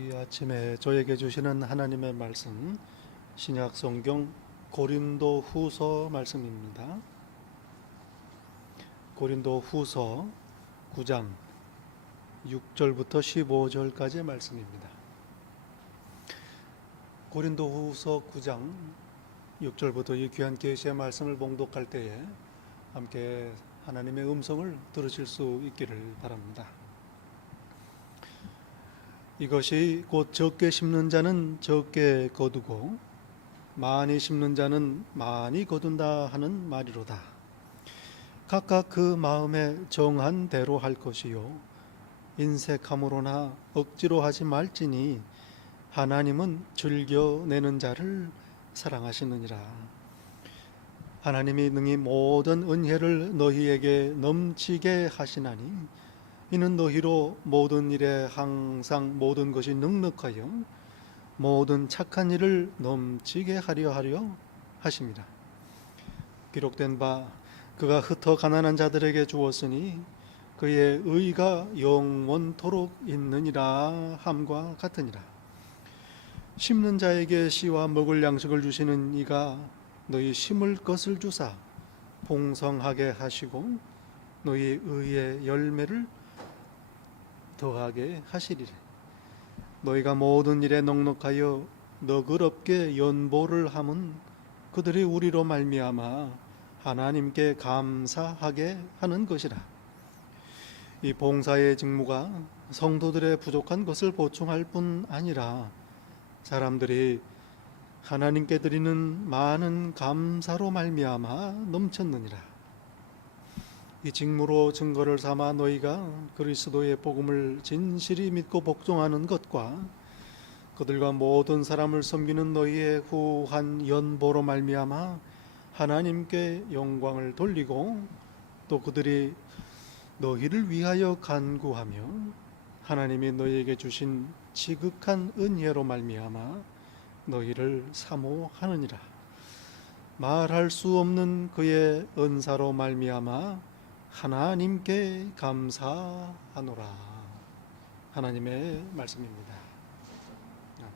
이 아침에 저에게 주시는 하나님의 말씀, 신약 성경 고린도 후서 말씀입니다. 고린도 후서 9장 6절부터 15절까지의 말씀입니다. 고린도 후서 9장 6절부터 이 귀한 계시의 말씀을 봉독할 때에 함께 하나님의 음성을 들으실 수 있기를 바랍니다. 이것이 곧 적게 심는 자는 적게 거두고 많이 심는 자는 많이 거둔다 하는 말이로다. 각각 그 마음에 정한 대로 할 것이요 인색함으로나 억지로 하지 말지니 하나님은 즐겨내는 자를 사랑하시느니라. 하나님이 능히 모든 은혜를 너희에게 넘치게 하시나니 이는 너희로 모든 일에 항상 모든 것이 넉넉하여 모든 착한 일을 넘치게 하려 하심이라. 기록된 바 그가 흩어 가난한 자들에게 주었으니 그의 의가 영원토록 있느니라 함과 같으니라. 심는 자에게 씨와 먹을 양식을 주시는 이가 너희 심을 것을 주사 풍성하게 하시고 너희 의의 열매를 더하게 하시리라. 너희가 모든 일에 넉넉하여 너그럽게 연보를 함은 그들이 우리로 말미암아 하나님께 감사하게 하는 것이라. 이 봉사의 직무가 성도들의 부족한 것을 보충할 뿐 아니라 사람들이 하나님께 드리는 많은 감사로 말미암아 넘쳤느니라. 이 직무로 증거를 삼아 너희가 그리스도의 복음을 진실히 믿고 복종하는 것과 그들과 모든 사람을 섬기는 너희의 후한 연보로 말미암아 하나님께 영광을 돌리고 또 그들이 너희를 위하여 간구하며 하나님이 너희에게 주신 지극한 은혜로 말미암아 너희를 사모하느니라. 말할 수 없는 그의 은사로 말미암아 하나님께 감사하노라. 하나님의 말씀입니다. 아멘.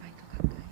마이크 가까이.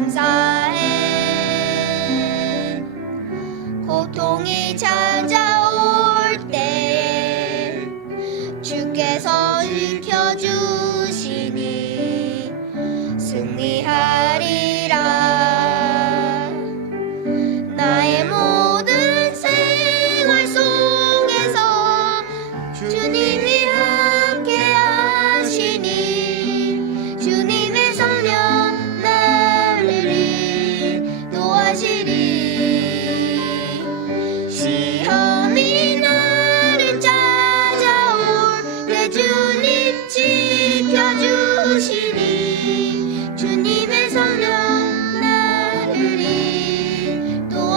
감사해. 고통이 찾아올 때 주께서 지켜주시니 승리하리라. 나의 모든 생활 속에서 주님이 함께 하시니 주님의 성령 나를 인도하시리. 시험이 나를 찾아올 때 주님 지켜주시니 주님의 성령 나를 인도하시리.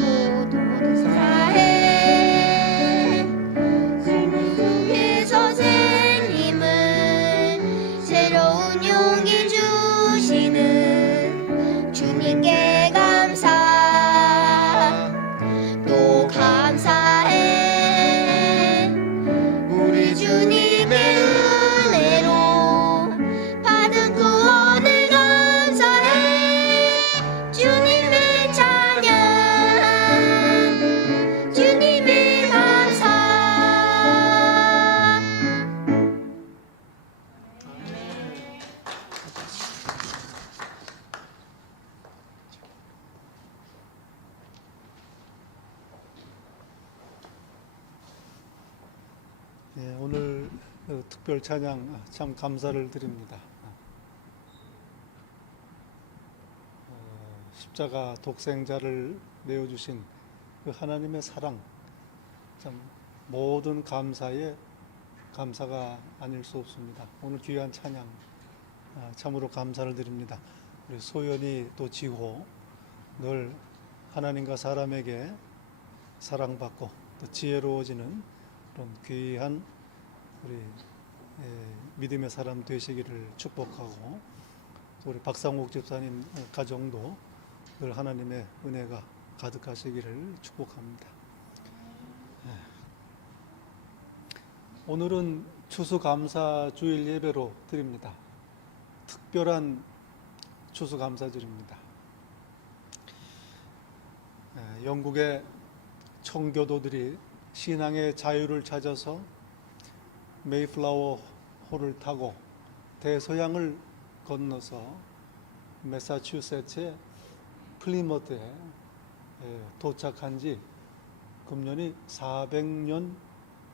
모두 사해 삶 속의 선생님은 새로운 용기 주시는 주님께 감사. 또 감사해. 우리 주님의 은혜로 받은 구원을 감사해. 주님의 찬양, 주님의 감사. 예, 오늘 특별 찬양 참 감사를 드립니다. 십자가 독생자를 내어주신 그 하나님의 사랑, 참 모든 감사에 감사가 아닐 수 없습니다. 오늘 귀한 찬양 참으로 감사를 드립니다. 우리 소연이 또 지호 늘 하나님과 사람에게 사랑받고 또 지혜로워지는 그런 귀한 우리 믿음의 사람 되시기를 축복하고, 또 우리 박상옥 집사님 가정도 늘 하나님의 은혜가 가득하시기를 축복합니다. 오늘은 추수감사 주일 예배로 드립니다. 특별한 추수감사절입니다. 영국의 청교도들이 신앙의 자유를 찾아서 메이플라워 호를 타고 대서양을 건너서 매사추세츠의 플리머트에 도착한 지 금년이 400년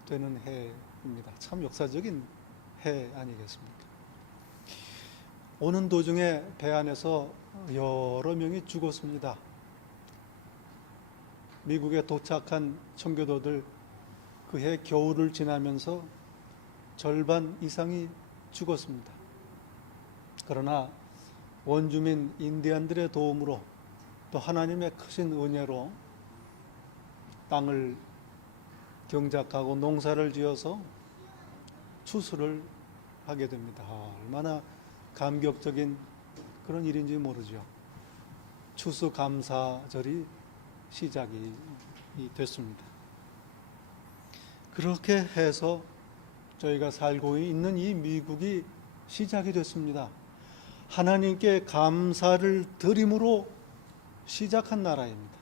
되는 해입니다. 참 역사적인 해 아니겠습니까? 오는 도중에 배 안에서 여러 명이 죽었습니다. 미국에 도착한 청교도들 그 해 겨울을 지나면서 절반 이상이 죽었습니다. 그러나 원주민 인디안들의 도움으로 또 하나님의 크신 은혜로 땅을 경작하고 농사를 지어서 추수를 하게 됩니다. 얼마나 감격적인 그런 일인지 모르죠. 추수감사절이 시작이 됐습니다. 그렇게 해서 저희가 살고 있는 이 미국이 시작이 됐습니다. 하나님께 감사를 드림으로 시작한 나라입니다.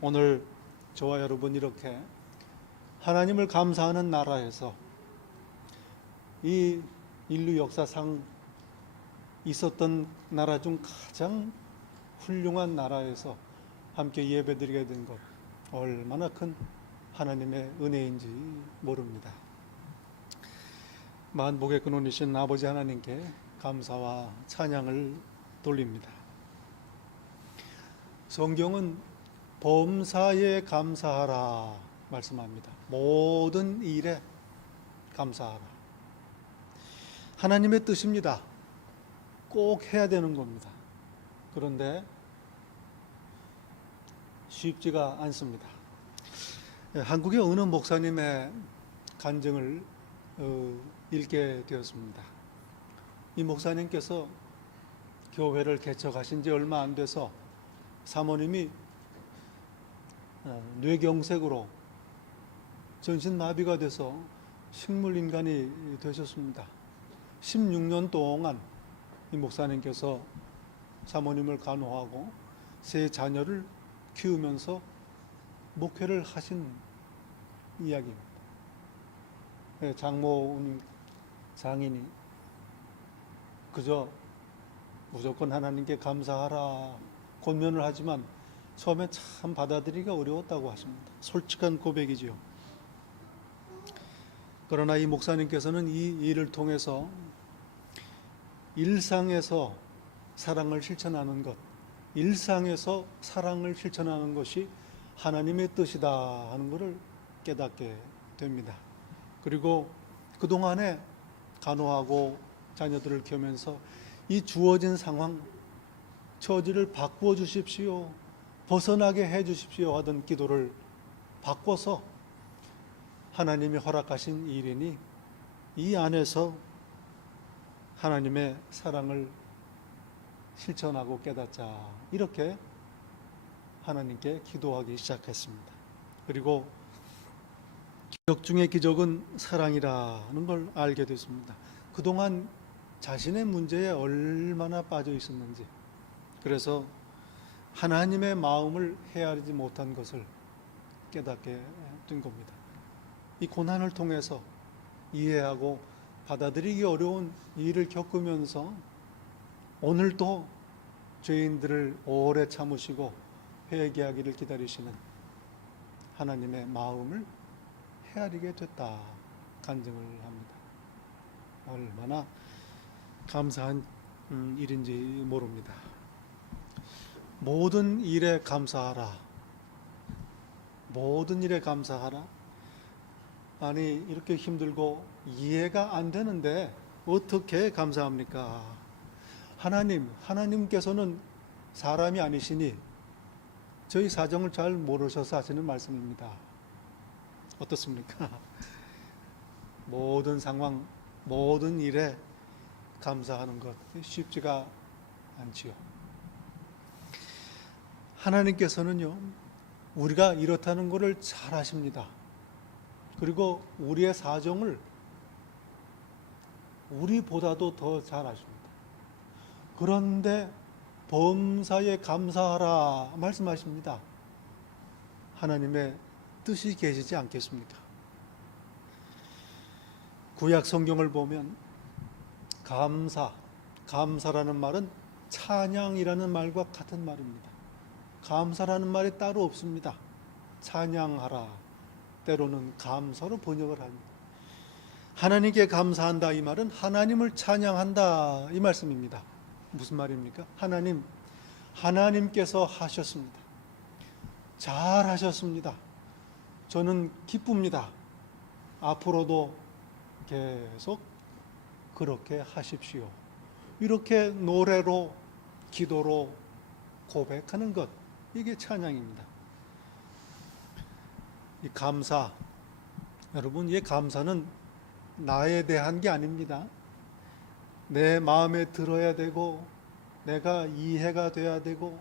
오늘 저와 여러분 이렇게 하나님을 감사하는 나라에서 이 인류 역사상 있었던 나라 중 가장 훌륭한 나라에서 함께 예배드리게 된 것, 얼마나 큰 하나님의 은혜인지 모릅니다. 만복의 근원이신 아버지 하나님께 감사와 찬양을 돌립니다. 성경은 범사에 감사하라 말씀합니다. 모든 일에 감사하라. 하나님의 뜻입니다. 꼭 해야 되는 겁니다. 그런데 쉽지가 않습니다. 한국의 어느 목사님의 간증을 읽게 되었습니다. 이 목사님께서 교회를 개척하신 지 얼마 안 돼서 사모님이 뇌경색으로 전신마비가 돼서 식물인간이 되셨습니다. 16년 동안 이 목사님께서 사모님을 간호하고 세 자녀를 키우면서 목회를 하신 이야기입니다. 장모님 장인이 그저 무조건 하나님께 감사하라 권면을 하지만 처음에 참 받아들이기가 어려웠다고 하십니다. 솔직한 고백이지요. 그러나 이 목사님께서는 이 일을 통해서 일상에서 사랑을 실천하는 것, 일상에서 사랑을 실천하는 것이 하나님의 뜻이다 하는 것을 깨닫게 됩니다. 그리고 그동안에 간호하고 자녀들을 키우면서 이 주어진 상황, 처지를 바꾸어 주십시오, 벗어나게 해 주십시오 하던 기도를 바꿔서 하나님이 허락하신 일이니 이 안에서 하나님의 사랑을 실천하고 깨닫자, 이렇게 하나님께 기도하기 시작했습니다. 그리고 기적 중의 기적은 사랑이라는 걸 알게 됐습니다. 그동안 자신의 문제에 얼마나 빠져 있었는지, 그래서 하나님의 마음을 헤아리지 못한 것을 깨닫게 된 겁니다. 이 고난을 통해서 이해하고 받아들이기 어려운 일을 겪으면서 오늘도 죄인들을 오래 참으시고 회개하기를 기다리시는 하나님의 마음을 헤아리게 됐다 간증을 합니다. 얼마나 감사한 일인지 모릅니다. 모든 일에 감사하라. 모든 일에 감사하라. 아니, 이렇게 힘들고 이해가 안 되는데 어떻게 감사합니까? 하나님께서는 사람이 아니시니 저희 사정을 잘 모르셔서 하시는 말씀입니다. 어떻습니까? 모든 상황, 모든 일에 감사하는 것 쉽지가 않지요. 하나님께서는요, 우리가 이렇다는 것을 잘 아십니다. 그리고 우리의 사정을 우리보다도 더 잘 아십니다. 그런데 범사에 감사하라 말씀하십니다. 하나님의 뜻이 계시지 않겠습니까? 구약 성경을 보면 감사라는 말은 찬양이라는 말과 같은 말입니다. 감사라는 말이 따로 없습니다. 찬양하라, 때로는 감사로 번역을 합니다. 하나님께 감사한다, 이 말은 하나님을 찬양한다, 이 말씀입니다. 무슨 말입니까? 하나님께서 하셨습니다. 잘 하셨습니다. 저는 기쁩니다. 앞으로도 계속 그렇게 하십시오. 이렇게 노래로, 기도로 고백하는 것, 이게 찬양입니다. 이 감사, 여러분, 이 감사는 나에 대한 게 아닙니다. 내 마음에 들어야 되고, 내가 이해가 돼야 되고,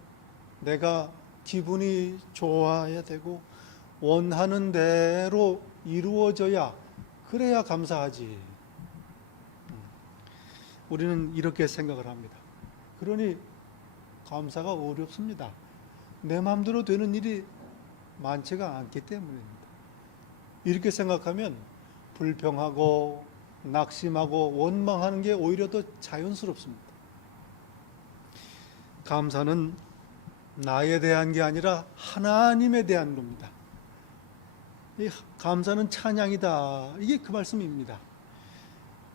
내가 기분이 좋아야 되고, 원하는 대로 이루어져야, 그래야 감사하지. 우리는 이렇게 생각을 합니다. 그러니 감사가 어렵습니다. 내 마음대로 되는 일이 많지가 않기 때문입니다. 이렇게 생각하면 불평하고 낙심하고 원망하는 게 오히려 더 자연스럽습니다. 감사는 나에 대한 게 아니라 하나님에 대한 겁니다. 이 감사는 찬양이다, 이게 그 말씀입니다.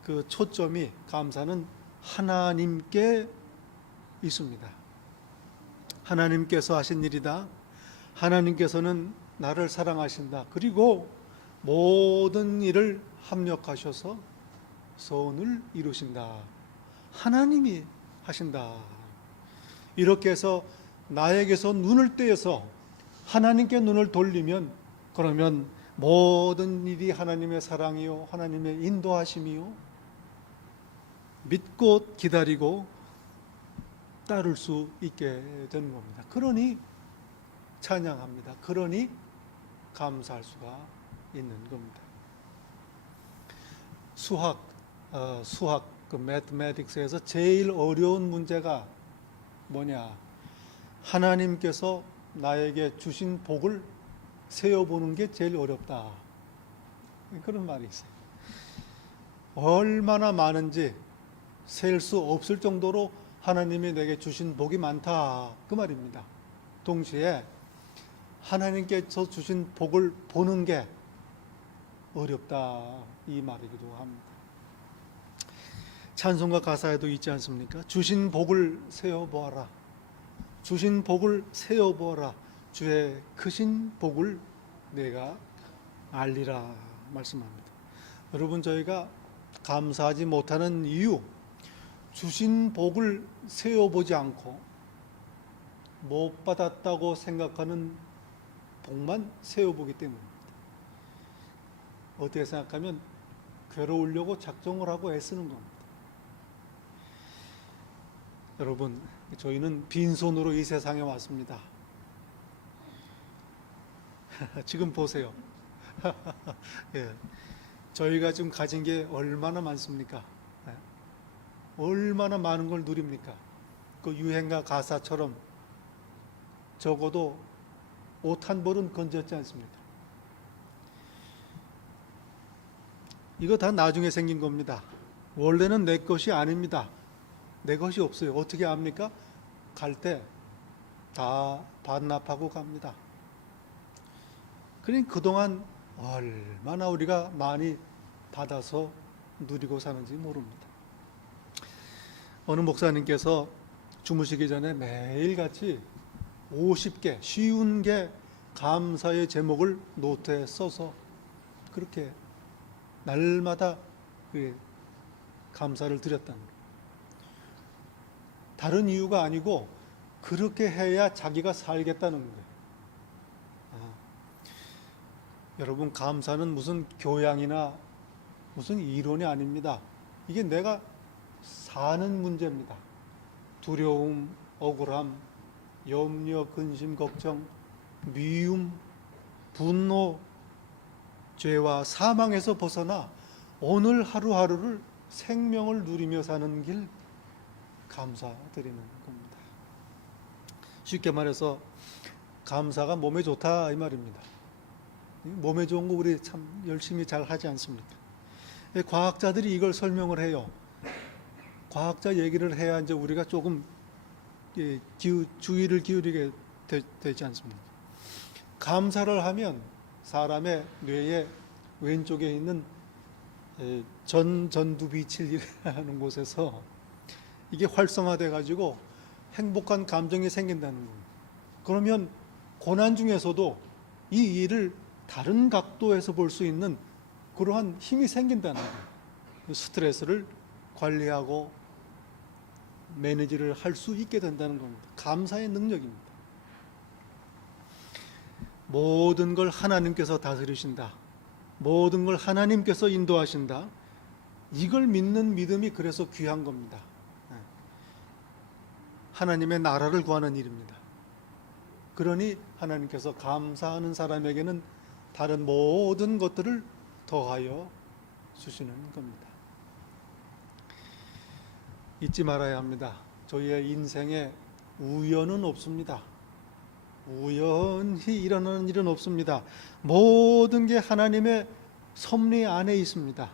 그 초점이, 감사는 하나님께 있습니다. 하나님께서 하신 일이다. 하나님께서는 나를 사랑하신다. 그리고 모든 일을 합력하셔서 선을 이루신다. 하나님이 하신다. 이렇게 해서 나에게서 눈을 떼어서 하나님께 눈을 돌리면, 그러면 모든 일이 하나님의 사랑이요, 하나님의 인도하심이요, 믿고 기다리고 따를 수 있게 되는 겁니다. 그러니 찬양합니다. 그러니 감사할 수가 있는 겁니다. 수학 그 매트매틱스에서 제일 어려운 문제가 뭐냐? 하나님께서 나에게 주신 복을 세어보는 게 제일 어렵다. 그런 말이 있어요. 얼마나 많은지 셀 수 없을 정도로 하나님이 내게 주신 복이 많다. 그 말입니다. 동시에 하나님께서 주신 복을 보는 게 어렵다. 이 말이기도 합니다. 찬송가 가사에도 있지 않습니까? 주신 복을 세어보아라. 주신 복을 세어보아라. 주의 크신 복을 내가 알리라 말씀합니다. 여러분, 저희가 감사하지 못하는 이유, 주신 복을 세어보지 않고 못 받았다고 생각하는 복만 세어보기 때문입니다. 어떻게 생각하면 괴로우려고 작정을 하고 애쓰는 겁니다. 여러분, 저희는 빈손으로 이 세상에 왔습니다. 지금 보세요. 예. 저희가 지금 가진 게 얼마나 많습니까? 예. 얼마나 많은 걸 누립니까? 그 유행가 가사처럼 적어도 옷 한 벌은 건졌지 않습니까? 이거 다 나중에 생긴 겁니다. 원래는 내 것이 아닙니다. 내 것이 없어요. 어떻게 합니까? 갈 때 다 반납하고 갑니다. 그러니 그동안 얼마나 우리가 많이 받아서 누리고 사는지 모릅니다. 어느 목사님께서 주무시기 전에 매일같이 50개, 쉬운 게 감사의 제목을 노트에 써서 그렇게 날마다 감사를 드렸다는 거예요. 다른 이유가 아니고 그렇게 해야 자기가 살겠다는 거예요. 여러분, 감사는 무슨 교양이나 무슨 이론이 아닙니다. 이게 내가 사는 문제입니다. 두려움, 억울함, 염려, 근심, 걱정, 미움, 분노, 죄와 사망에서 벗어나 오늘 하루하루를 생명을 누리며 사는 길, 감사드리는 겁니다. 쉽게 말해서 감사가 몸에 좋다 이 말입니다. 몸에 좋은 거 우리 참 열심히 잘 하지 않습니까? 과학자들이 이걸 설명을 해요. 과학자 얘기를 해야 이제 우리가 조금 주의를 기울이게 되지 않습니까? 감사를 하면 사람의 뇌의 왼쪽에 있는 전두비칠이라는 곳에서 이게 활성화돼 가지고 행복한 감정이 생긴다는 거예요. 그러면 고난 중에서도 이 일을 다른 각도에서 볼 수 있는 그러한 힘이 생긴다는 거예요. 스트레스를 관리하고 매니지를 할 수 있게 된다는 겁니다. 감사의 능력입니다. 모든 걸 하나님께서 다스리신다. 모든 걸 하나님께서 인도하신다. 이걸 믿는 믿음이 그래서 귀한 겁니다. 하나님의 나라를 구하는 일입니다. 그러니 하나님께서 감사하는 사람에게는 다른 모든 것들을 더하여 주시는 겁니다. 잊지 말아야 합니다. 저희의 인생에 우연은 없습니다. 우연히 일어나는 일은 없습니다. 모든 게 하나님의 섭리 안에 있습니다.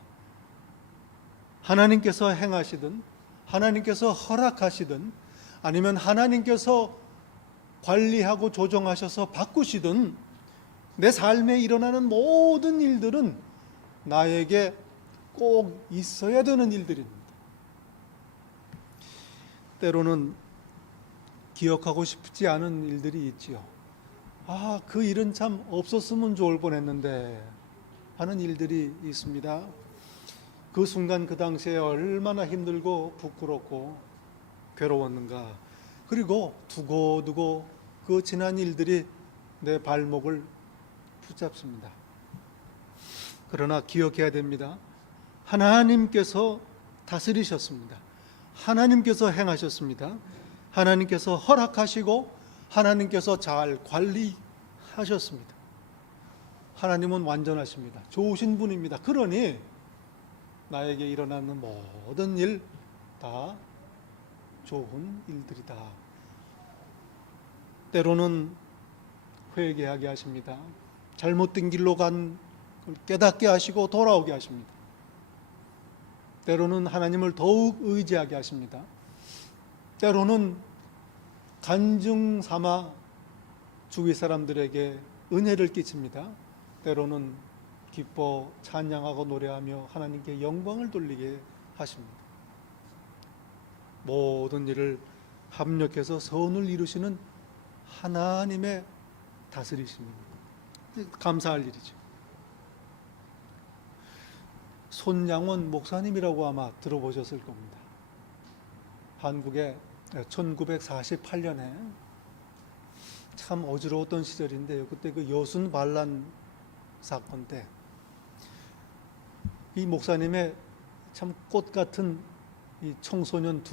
하나님께서 행하시든 하나님께서 허락하시든 아니면 하나님께서 관리하고 조정하셔서 바꾸시든 내 삶에 일어나는 모든 일들은 나에게 꼭 있어야 되는 일들입니다. 때로는 기억하고 싶지 않은 일들이 있지요. 그 일은 참 없었으면 좋을 뻔했는데 하는 일들이 있습니다. 그 순간 그 당시에 얼마나 힘들고 부끄럽고 괴로웠는가. 그리고 두고두고 그 지난 일들이 내 발목을 붙잡습니다. 그러나 기억해야 됩니다. 하나님께서 다스리셨습니다. 하나님께서 행하셨습니다. 하나님께서 허락하시고 하나님께서 잘 관리하셨습니다. 하나님은 완전하십니다. 좋으신 분입니다. 그러니 나에게 일어나는 모든 일 다 좋은 일들이다. 때로는 회개하게 하십니다. 잘못된 길로 간 걸 깨닫게 하시고 돌아오게 하십니다. 때로는 하나님을 더욱 의지하게 하십니다. 때로는 간증 삼아 주위 사람들에게 은혜를 끼칩니다. 때로는 기뻐 찬양하고 노래하며 하나님께 영광을 돌리게 하십니다. 모든 일을 합력해서 선을 이루시는 하나님의 다스리십니다. 감사할 일이죠. 손양원 목사님이라고 아마 들어보셨을 겁니다. 한국에 1948년에 참 어지러웠던 시절인데요. 그때 그 여순 반란 사건 때 이 목사님의 참 꽃 같은 이 청소년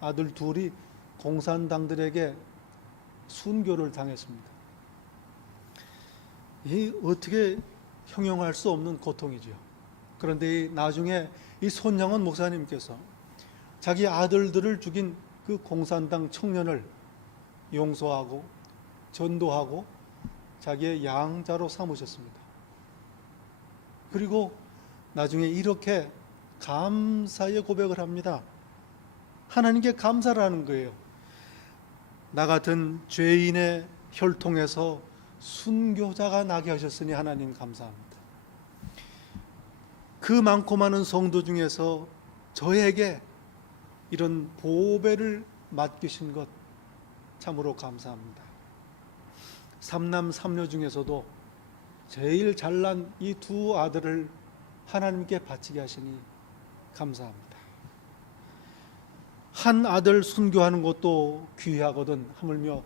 아들 둘이 공산당들에게 순교를 당했습니다. 이 어떻게 형용할 수 없는 고통이죠. 그런데 나중에 이 손양원 목사님께서 자기 아들들을 죽인 그 공산당 청년을 용서하고 전도하고 자기의 양자로 삼으셨습니다. 그리고 나중에 이렇게 감사의 고백을 합니다. 하나님께 감사를 하는 거예요. 나 같은 죄인의 혈통에서 순교자가 나게 하셨으니 하나님 감사합니다. 그 많고 많은 성도 중에서 저에게 이런 보배를 맡기신 것 참으로 감사합니다. 삼남 삼녀 중에서도 제일 잘난 이 두 아들을 하나님께 바치게 하시니 감사합니다. 한 아들 순교하는 것도 귀하거든 하물며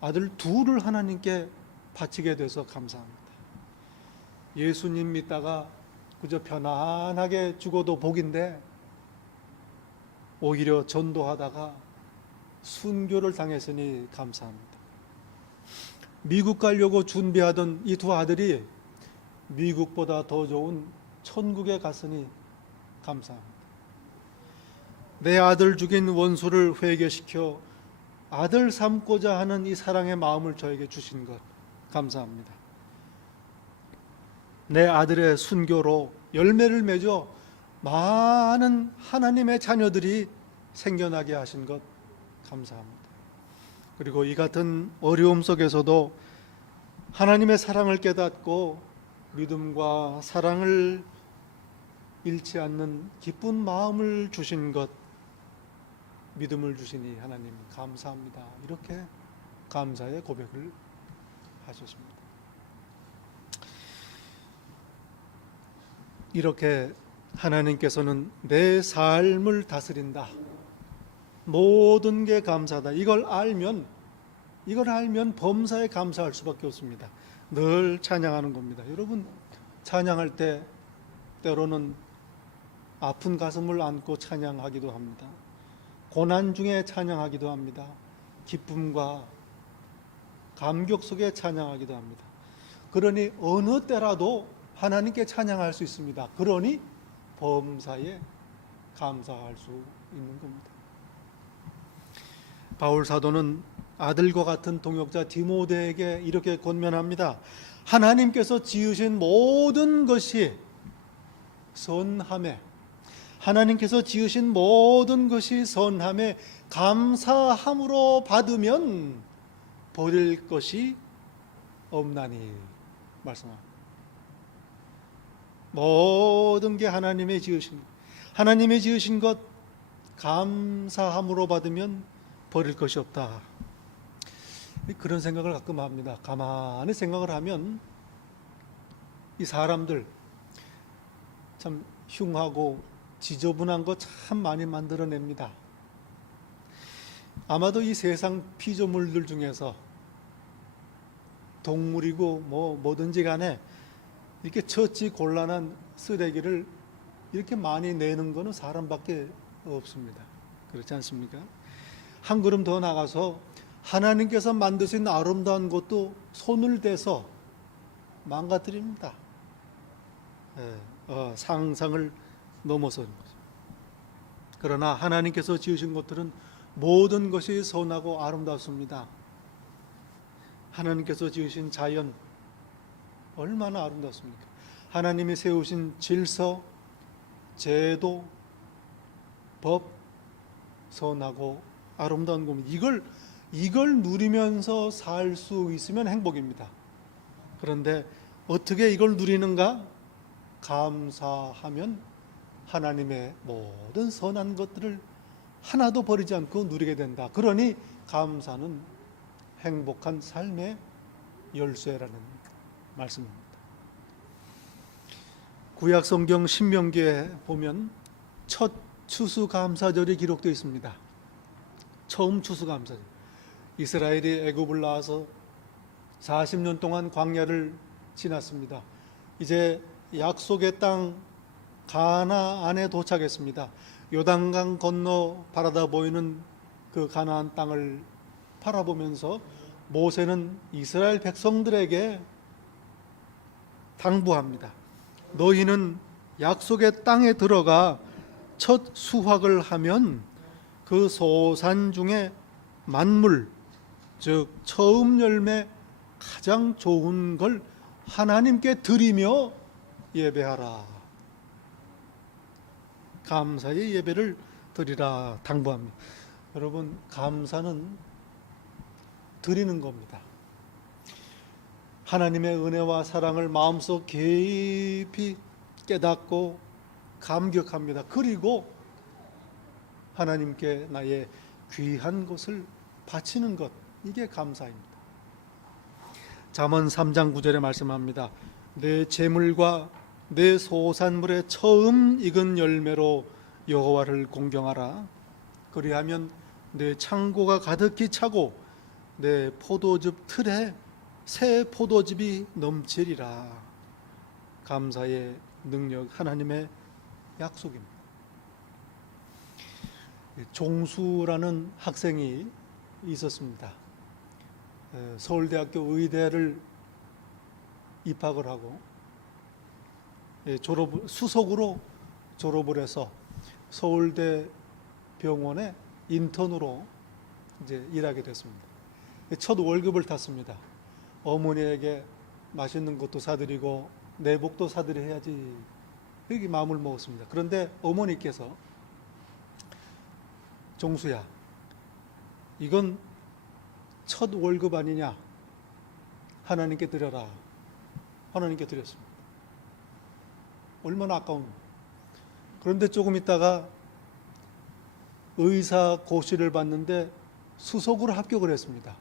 아들 둘을 하나님께 바치게 돼서 감사합니다. 예수님 믿다가 그저 편안하게 죽어도 복인데 오히려 전도하다가 순교를 당했으니 감사합니다. 미국 가려고 준비하던 이 두 아들이 미국보다 더 좋은 천국에 갔으니 감사합니다. 내 아들 죽인 원수를 회개시켜 아들 삼고자 하는 이 사랑의 마음을 저에게 주신 것 감사합니다. 내 아들의 순교로 열매를 맺어 많은 하나님의 자녀들이 생겨나게 하신 것 감사합니다. 그리고 이 같은 어려움 속에서도 하나님의 사랑을 깨닫고 믿음과 사랑을 잃지 않는 기쁜 마음을 주신 것, 믿음을 주시니 하나님 감사합니다. 이렇게 감사의 고백을 하셨습니다. 이렇게 하나님께서는 내 삶을 다스린다. 모든 게 감사다. 이걸 알면 범사에 감사할 수밖에 없습니다. 늘 찬양하는 겁니다. 여러분 찬양할 때 때로는 아픈 가슴을 안고 찬양하기도 합니다. 고난 중에 찬양하기도 합니다. 기쁨과 감격 속에 찬양하기도 합니다. 그러니 어느 때라도 하나님께 찬양할 수 있습니다. 그러니 범사에 감사할 수 있는 겁니다. 바울 사도는 아들과 같은 동역자 디모데에게 이렇게 권면합니다. 하나님께서 지으신 모든 것이 선함에, 하나님께서 지으신 모든 것이 선함에 감사함으로 받으면 버릴 것이 없나니 말씀합니다. 모든 게 하나님의 지으신 것 감사함으로 받으면 버릴 것이 없다. 그런 생각을 가끔 합니다. 가만히 생각을 하면 이 사람들 참 흉하고 지저분한 거 참 많이 만들어냅니다. 아마도 이 세상 피조물들 중에서 동물이고 뭐든지 간에 이렇게 처치 곤란한 쓰레기를 이렇게 많이 내는 것은 사람밖에 없습니다. 그렇지 않습니까? 한 걸음 더 나가서 하나님께서 만드신 아름다운 것도 손을 대서 망가뜨립니다. 상상을 넘어서는 거죠. 그러나 하나님께서 지으신 것들은 모든 것이 선하고 아름답습니다. 하나님께서 지으신 자연 얼마나 아름답습니까? 하나님이 세우신 질서, 제도, 법, 선하고 아름다운 겁니다. 이걸 누리면서 살 수 있으면 행복입니다. 그런데 어떻게 이걸 누리는가? 감사하면 하나님의 모든 선한 것들을 하나도 버리지 않고 누리게 된다. 그러니 감사는 행복한 삶의 열쇠라는 말씀입니다. 구약 성경 신명기에 보면 첫 추수감사절이 기록되어 있습니다. 처음 추수감사절. 이스라엘이 애굽을 나와서 40년 동안 광야를 지났습니다. 이제 약속의 땅 가나안에 도착했습니다. 요단강 건너 바라다 보이는 그 가나안 땅을 바라보면서 모세는 이스라엘 백성들에게 당부합니다. 너희는 약속의 땅에 들어가 첫 수확을 하면 그 소산 중에 만물, 즉 처음 열매 가장 좋은 걸 하나님께 드리며 예배하라. 감사의 예배를 드리라 당부합니다. 여러분, 감사는 드리는 겁니다. 하나님의 은혜와 사랑을 마음속 깊이 깨닫고 감격합니다. 그리고 하나님께 나의 귀한 것을 바치는 것, 이게 감사입니다. 잠언 3장 9절에 말씀합니다. 내 재물과 내 소산물의 처음 익은 열매로 여호와를 공경하라. 그리하면 내 창고가 가득히 차고 내 포도즙 틀에 새 포도즙이 넘치리라. 감사의 능력, 하나님의 약속입니다. 종수라는 학생이 있었습니다. 서울대학교 의대를 입학을 하고 수석으로 졸업을 해서 서울대 병원에 인턴으로 이제 일하게 됐습니다. 첫 월급을 탔습니다. 어머니에게 맛있는 것도 사드리고 내복도 사드려야지, 이렇게 마음을 먹었습니다. 그런데 어머니께서 종수야, 이건 첫 월급 아니냐, 하나님께 드려라. 하나님께 드렸습니다. 얼마나 아까운. 그런데 조금 있다가 의사 고시를 봤는데 수석으로 합격을 했습니다.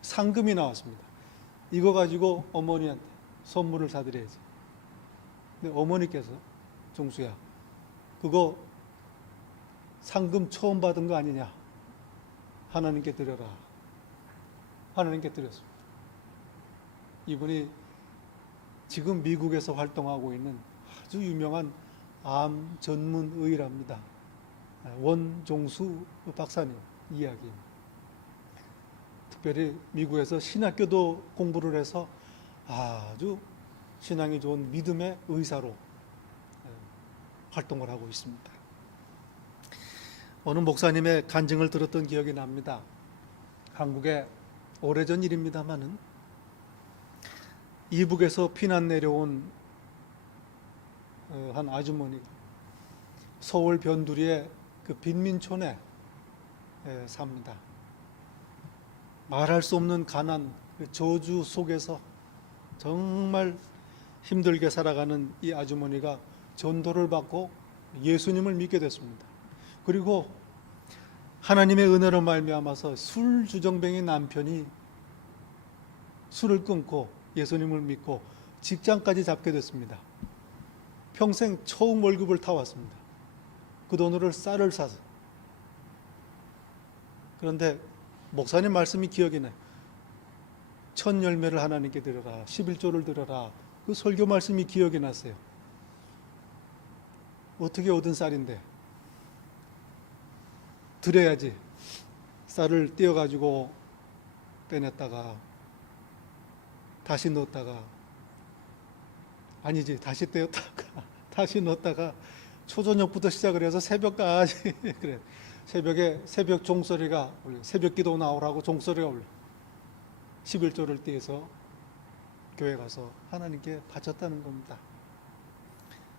상금이 나왔습니다. 이거 가지고 어머니한테 선물을 사드려야지. 근데 어머니께서 종수야, 그거 상금 처음 받은 거 아니냐, 하나님께 드려라. 하나님께 드렸습니다. 이분이 지금 미국에서 활동하고 있는 아주 유명한 암 전문 의랍니다. 원종수 박사님 이야기입니다. 특별히 미국에서 신학교도 공부를 해서 아주 신앙이 좋은 믿음의 의사로 활동을 하고 있습니다. 어느 목사님의 간증을 들었던 기억이 납니다. 한국에 오래전 일입니다마는 이북에서 피난 내려온 한 아주머니가 서울 변두리의 그 빈민촌에 삽니다. 말할 수 없는 가난, 저주 속에서 정말 힘들게 살아가는 이 아주머니가 전도를 받고 예수님을 믿게 됐습니다. 그리고 하나님의 은혜로 말미암아서 술주정뱅이 남편이 술을 끊고 예수님을 믿고 직장까지 잡게 됐습니다. 평생 처음 월급을 타왔습니다. 그 돈으로 쌀을 사서. 그런데 목사님 말씀이 기억이 나요. 첫 열매를 하나님께 드려라, 11조를 드려라, 그 설교 말씀이 기억이 났어요. 어떻게 얻은 쌀인데 드려야지. 쌀을 띄어가지고 빼냈다가 다시 넣었다가, 아니지, 다시 떼었다가 다시 넣었다가 초저녁부터 시작을 해서 새벽까지 그래. 새벽 종소리가 울려. 새벽 기도 나오라고 종소리가 울려. 11조를 떼서 교회 가서 하나님께 바쳤다는 겁니다.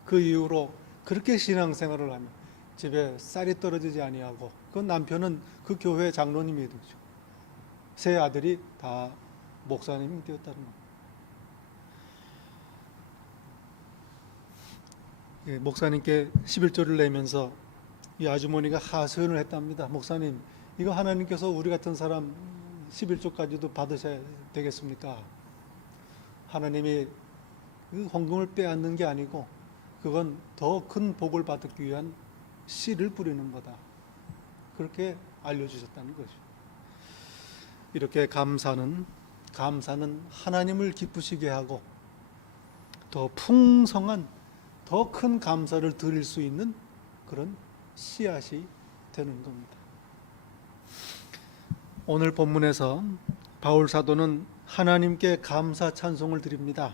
그 이후로 그렇게 신앙생활을 하면 집에 쌀이 떨어지지 아니하고, 그 남편은 그 교회 장로님이 되죠. 세 아들이 다 목사님이 되었다는 겁니다. 목사님께 11조를 내면서 이 아주머니가 하소연을 했답니다. 목사님, 이거 하나님께서 우리 같은 사람 11조까지도 받으셔야 되겠습니까? 하나님이 그 헌금을 빼앗는 게 아니고 그건 더 큰 복을 받기 위한 씨를 뿌리는 거다. 그렇게 알려주셨다는 거죠. 이렇게 감사는 하나님을 기쁘시게 하고 더 풍성한, 더 큰 감사를 드릴 수 있는 그런 씨앗이 되는 겁니다. 오늘 본문에서 바울 사도는 하나님께 감사 찬송을 드립니다.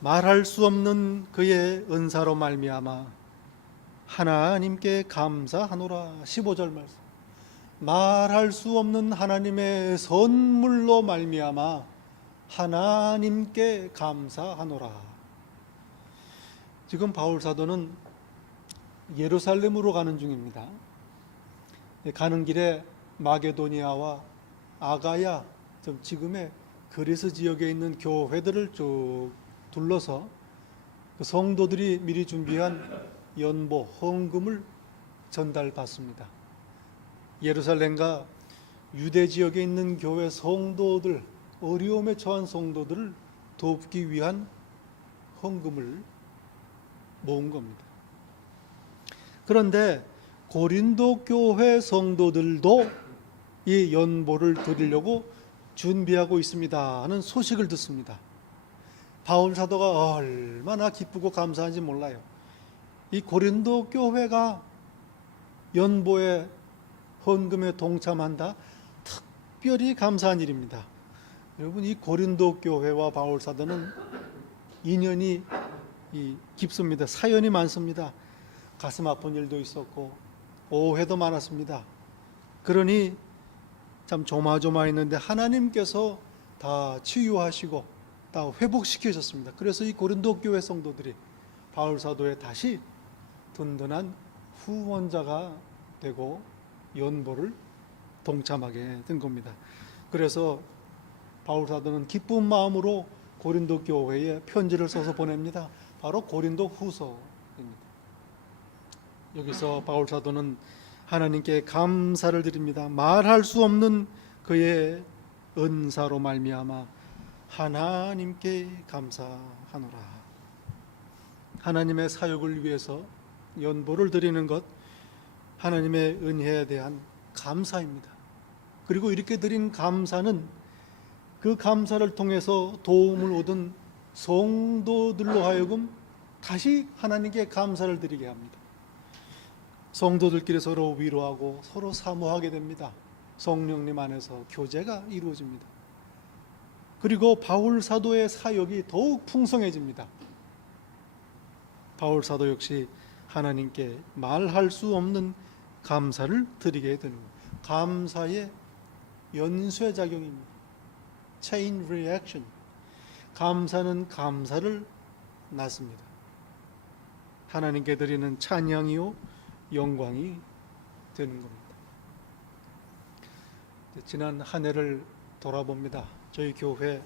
말할 수 없는 그의 은사로 말미암아 하나님께 감사하노라. 15절 말씀. 말할 수 없는 하나님의 선물로 말미암아 하나님께 감사하노라. 지금 바울 사도는 예루살렘으로 가는 중입니다. 가는 길에 마게도니아와 아가야, 지금의 그리스 지역에 있는 교회들을 쭉 둘러서 그 성도들이 미리 준비한 연보, 헌금을 전달받습니다. 예루살렘과 유대 지역에 있는 교회 성도들, 어려움에 처한 성도들을 돕기 위한 헌금을 모은 겁니다. 그런데 고린도 교회 성도들도 이 연보를 드리려고 준비하고 있습니다 하는 소식을 듣습니다. 바울 사도가 얼마나 기쁘고 감사한지 몰라요. 이 고린도 교회가 연보에 헌금에 동참한다, 특별히 감사한 일입니다. 여러분, 이 고린도 교회와 바울 사도는 인연이 깊습니다. 사연이 많습니다. 가슴 아픈 일도 있었고 오해도 많았습니다. 그러니 참 조마조마했는데 하나님께서 다 치유하시고 다 회복시키셨습니다. 그래서 이 고린도 교회 성도들이 바울 사도에 다시 든든한 후원자가 되고 연보를 동참하게 된 겁니다. 그래서 바울 사도는 기쁜 마음으로 고린도 교회에 편지를 써서 보냅니다. 바로 고린도 후서입니다. 여기서 바울 사도는 하나님께 감사를 드립니다. 말할 수 없는 그의 은사로 말미암아 하나님께 감사하노라. 하나님의 사역을 위해서 연보를 드리는 것, 하나님의 은혜에 대한 감사입니다. 그리고 이렇게 드린 감사는 그 감사를 통해서 도움을 얻은 성도들로 하여금 다시 하나님께 감사를 드리게 합니다. 성도들끼리 서로 위로하고 서로 사모하게 됩니다. 성령님 안에서 교제가 이루어집니다. 그리고 바울 사도의 사역이 더욱 풍성해집니다. 바울 사도 역시 하나님께 말할 수 없는 감사를 드리게 되는 겁니다. 감사의 연쇄작용입니다. 체인 리액션. 감사는 감사를 낳습니다. 하나님께 드리는 찬양이요 영광이 되는 겁니다. 지난 한 해를 돌아봅니다. 저희 교회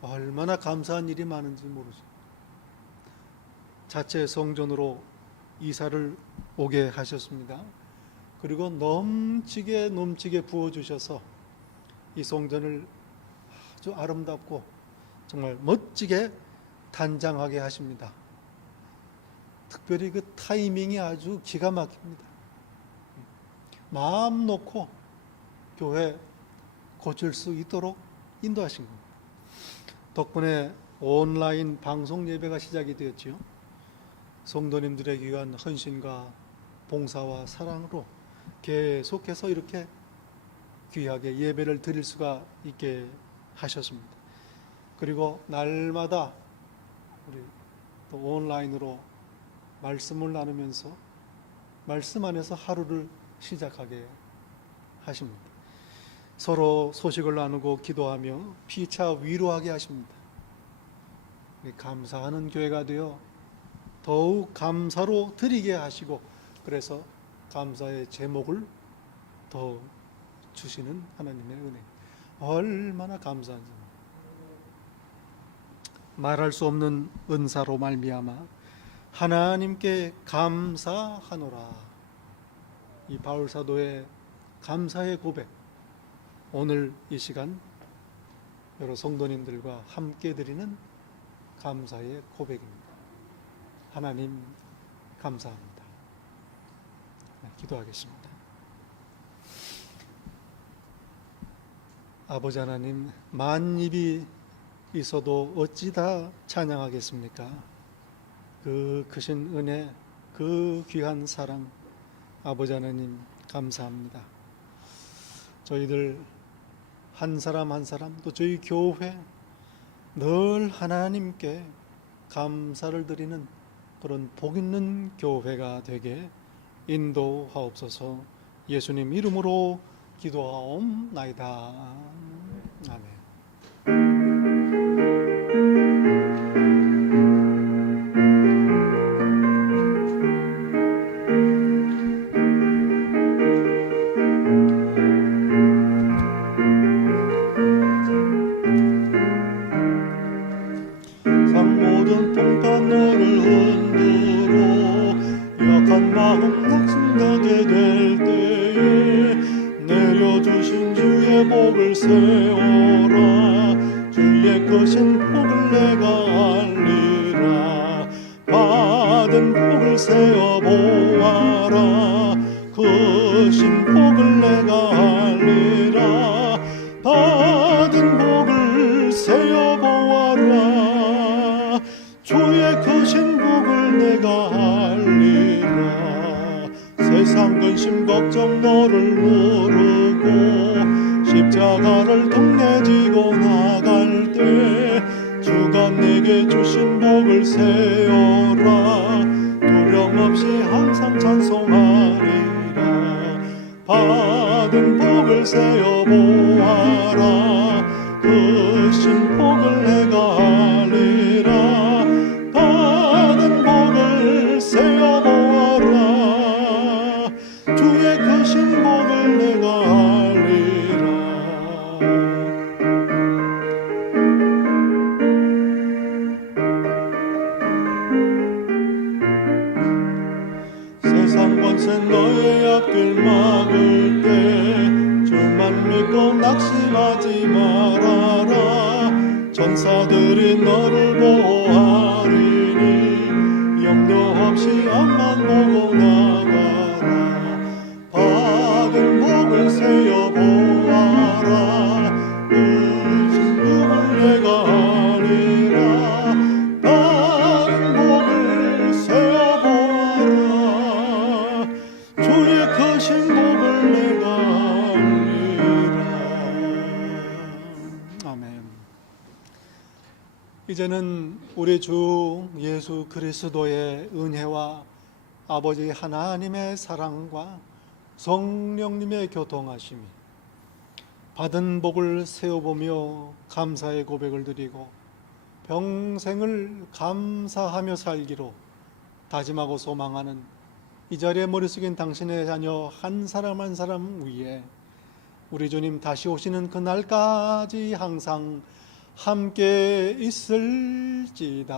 얼마나 감사한 일이 많은지 모르죠. 자체 성전으로 이사를 오게 하셨습니다. 그리고 넘치게 부어주셔서 이 성전을 아주 아름답고 정말 멋지게 단장하게 하십니다. 특별히 그 타이밍이 아주 기가 막힙니다. 마음 놓고 교회 고칠 수 있도록 인도하신 겁니다. 덕분에 온라인 방송 예배가 시작이 되었지요. 성도님들에게 위한 헌신과 봉사와 사랑으로 계속해서 이렇게 귀하게 예배를 드릴 수가 있게 하셨습니다. 그리고 날마다 우리 또 온라인으로 말씀을 나누면서 말씀 안에서 하루를 시작하게 하십니다. 서로 소식을 나누고 기도하며 피차 위로하게 하십니다. 감사하는 교회가 되어 더욱 감사로 드리게 하시고, 그래서 감사의 제목을 더 주시는 하나님의 은혜, 얼마나 감사한지. 말할 수 없는 은사로 말미암아 하나님께 감사하노라. 이 바울 사도의 감사의 고백, 오늘 이 시간 여러 성도님들과 함께 드리는 감사의 고백입니다. 하나님 감사합니다. 기도하겠습니다. 아버지 하나님, 만입이 있어도 어찌 다 찬양하겠습니까? 그 크신 은혜, 그 귀한 사랑, 아버지 하나님 감사합니다. 저희들 한 사람 한 사람, 또 저희 교회 늘 하나님께 감사를 드리는 그런 복 있는 교회가 되게 인도하옵소서. 예수님 이름으로 기도하옵나이다. 아멘. 모든 평판 너를 흔들어 약한 마음 낙심나게 될 때에 내려주신 주의 복을 세워라. 주의 크신 복을 내가 알리라. 받은 복을 세어 보아라. 크신 복을 내가 알리라. 받은 복을 세어 보아라. 주의 크신 복을 내가 알리라. 세상 근심 걱정 너를 누르고 십자가를 통내지고 나갈 때 주가 내게 주신 복을 세어라. 두려움 없이 항상 찬송하리라. 받은 복을 세어 보아라. 크신 복을 내가 알리라. 받은 복을 세어 보아라. 주의 크신 복을 내가 알리라. 세상 권세 너의 앞길 막을 때 주만 믿고 낙심하지 말아라. 전사들이 너를 보호하리니 염려 없이 앞만 보고 나가라. 받은 복을 세어 보아라. 크신 복을 내가 알리라. 받은 복을 세어 보아라. 주의 크신 복을 내가 알리라. 아멘. 이제는 우리 주 예수 그리스도의 은혜와 아버지 하나님의 사랑과 성령님의 교통하심이 받은 복을 세어보며 감사의 고백을 드리고 평생을 감사하며 살기로 다짐하고 소망하는 이 자리에 머리 숙인 당신의 자녀 한 사람 한 사람 위에 우리 주님 다시 오시는 그날까지 항상 함께 있을지다.